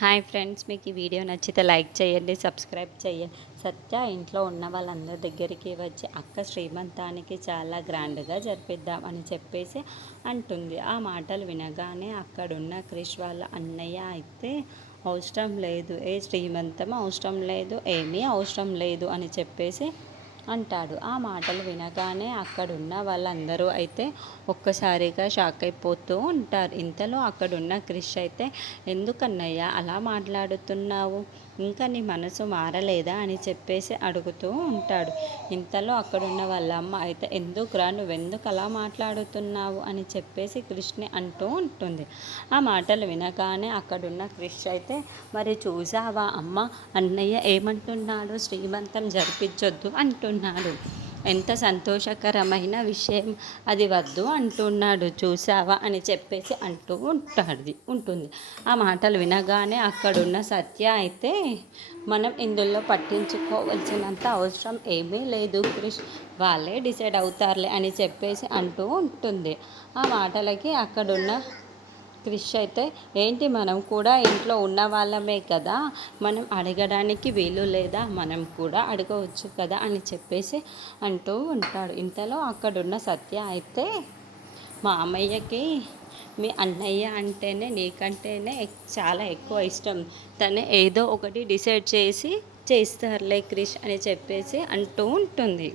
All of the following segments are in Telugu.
హాయ్ ఫ్రెండ్స్, మీకు ఈ వీడియో నచ్చితే లైక్ చేయండి, సబ్స్క్రైబ్ చేయండి. సత్య ఇంట్లో ఉన్న వాళ్ళందరి దగ్గరికి వచ్చి అక్క శ్రీమంతానికి చాలా గ్రాండ్గా జరిపిద్దాం అని చెప్పేసి అంటుంది. ఆ మాటలు వినగానే అక్కడున్న క్రిష్ వాళ్ళ అన్నయ్య అయితే అవసరం లేదు, ఏ శ్రీమంతం అవసరం లేదు, ఏమీ అవసరం లేదు అని చెప్పేసి అంటాడు. ఆ మాటలు వినగానే అక్కడున్న వాళ్ళందరూ అయితే ఒక్కసారిగా షాక్ అయిపోతూ ఉంటారు. ఇంతలో అక్కడున్న క్రిష్ అయితే, ఎందుకన్నయ్య అలా మాట్లాడుతున్నావు, ఇంకా నీ మనసు మారలేదా అని చెప్పేసి అడుగుతూ ఉంటాడు. ఇంతలో అక్కడున్న వాళ్ళ అమ్మ అయితే, ఎందుకురా నువ్వెందుకు అలా మాట్లాడుతున్నావు అని చెప్పేసి క్రిష్ని అంటూ ఉంటుంది. ఆ మాటలు వినగానే అక్కడున్న క్రిష్ అయితే, మరి చూసావా అమ్మ, అన్నయ్య ఏమంటున్నాడు, శ్రీమంతం జరిపించొద్దు అంటున్నాడు, ఎంత సంతోషకరమైన విషయం, అది వద్దు అంటున్నాడు చూసావా అని చెప్పేసి అంటూ ఉంటుంది. ఆ మాటలు వినగానే అక్కడున్న సత్య అయితే, మనం ఇందులో పట్టించుకోవాల్సినంత అవసరం ఏమీ లేదు క్రిష్, వాళ్ళే డిసైడ్ అవుతారులే అని చెప్పేసి అంటూ ఉంటుంది. ఆ మాటలకి అక్కడున్న క్రిష్ అయితే, ఏంటి మనం కూడా ఇంట్లో ఉన్న వాళ్ళమే కదా, మనం అడగడానికి వీలు లేదా, మనం కూడా అడగవచ్చు కదా అని చెప్పేసి అంటూ ఉంటాడు. ఇంతలో అక్కడున్న సత్య అయితే, మా అమ్మయ్యకి మీ అన్నయ్య అంటేనే నీకంటేనే చాలా ఎక్కువ ఇష్టం, తను ఏదో ఒకటి డిసైడ్ చేసి చేస్తారులే క్రిష్ అని చెప్పేసి అంటూ ఉంటుంది.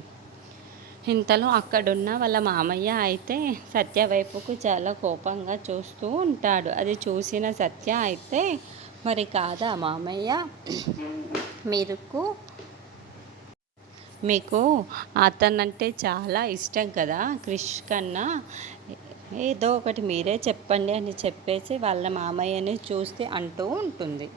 ఇంతలో అక్కడున్న వాళ్ళ మామయ్య అయితే సత్య వైపుకు చాలా కోపంగా చూస్తూ ఉంటాడు. అది చూసిన సత్య అయితే, మరి కాదా మామయ్య, మీకు మీకు అతనంటే చాలా ఇష్టం కదా క్రిష్ కన్నా, ఏదో ఒకటి మీరే చెప్పండి అని చెప్పేసి వాళ్ళ మామయ్యని చూస్తే అంటూ ఉంటుంది.